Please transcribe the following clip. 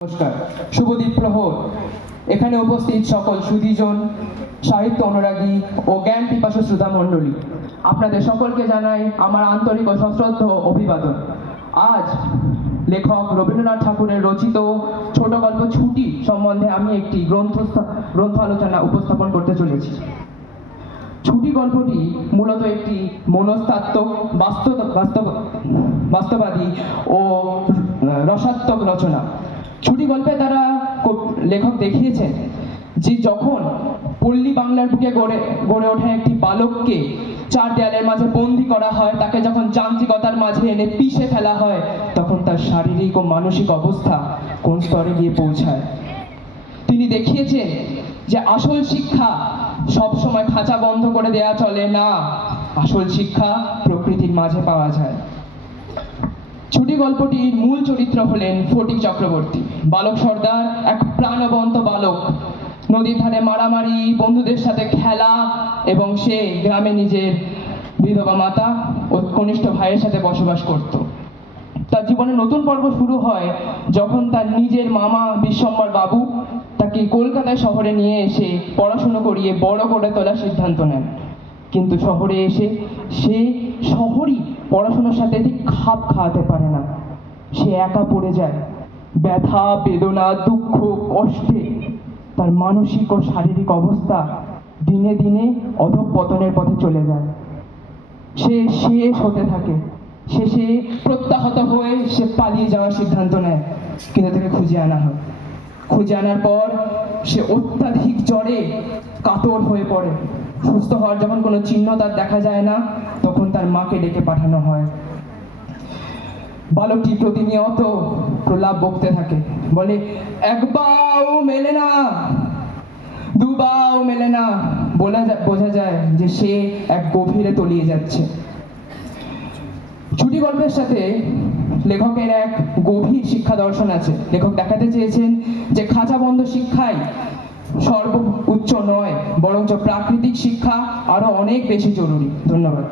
নমস্কার, শুভদীপ প্রহর। এখানে উপস্থিত সকল সুধীজন, সাহিত্য অনুরাগী ও জ্ঞান পিপাসু শ্রোতা মণ্ডলী, আপনাদের সকলকে জানাই আমার আন্তরিক ও সশ্রদ্ধ অভিবাদন। আজ লেখক রবীন্দ্রনাথ ঠাকুরের রচিত ছোট গল্প ছুটি সম্বন্ধে আমি একটি গ্রন্থ আলোচনা উপস্থাপন করতে চলেছি। ছুটি গল্পটি মূলত একটি মনস্তাত্ত্বিক বাস্তববাদী ও রসাত্মক রচনা। ছুটি গল্পে তারা লেখক দেখিয়েছেন যে যখন পল্লী বাংলার বুকে গড়ে ওঠা একটি বালককে চার দেয়ালের মাঝে বন্দি করা হয়, তাকে যখন যান্ত্রিকতার মাঝে এনে পিষে ফেলা হয়, তখন তার শারীরিক ও মানসিক অবস্থা কোন স্তরে গিয়ে পৌঁছায়। তিনি দেখিয়েছেন যে আসল শিক্ষা সবসময় খাঁচা বন্ধ করে দেয়া চলে না, আসল শিক্ষা প্রকৃতির মাঝে পাওয়া যায়। ছুটি গল্পটির মূল চরিত্র হলেন ফটিক চক্রবর্তী। বালক সর্দার এক প্রাণবন্ত বালক, নদীর ধারে মারামারি, বন্ধুদের সাথে খেলা, এবং সে গ্রামে নিজের বিধবা মাতা ও কনিষ্ঠ ভাইয়ের সাথে বসবাস করত। তার জীবনে নতুন পর্ব শুরু হয় যখন তার নিজের মামা বিশ্বম্বর বাবু তাকে কলকাতায় শহরে নিয়ে এসে পড়াশুনো করিয়ে বড় করে তোলার সিদ্ধান্ত নেন। কিন্তু শহরে এসে সে শহরই পড়াশোনার সাথে ঠিক খাপ খাওয়াতে পারে না। সে একা পড়ে যায়। ব্যথা, বেদনা, দুঃখ, কষ্টে তার মানসিক ও শারীরিক অবস্থা দিনে দিনে অধঃপতনের পথে চলে যায়। সে শেষ হতে থাকে। শেষে প্রত্যাহত হয়ে সে পালিয়ে যাওয়ার সিদ্ধান্ত নেয়, কিন্তু তাকে খুঁজে আনা হয়। খুঁজে আনার পর সে অত্যাধিক জ্বরে কাতর হয়ে পড়ে। সুস্থ হওয়ার যখন কোনো চিহ্ন তার দেখা যায় না, তখন তার মাকে ডেকে পাঠানো হয়। বালকটি প্রতিনিয়ত প্রলাপ বকতে থাকে, বলে, এক বাও মেলে না, দু বাও মেলে না। বোঝা যায় যে সে এক গভীরে তলিয়ে যাচ্ছে। ছুটি গল্পের সাথে লেখকের এক গভীর শিক্ষা দর্শন আছে। লেখক দেখাতে চেয়েছেন যে খাঁচাবন্ধ শিক্ষাই সর্বোচ্চ নয়, বরঞ্চ প্রাকৃতিক শিক্ষা আরো অনেক বেশি জরুরি। ধন্যবাদ।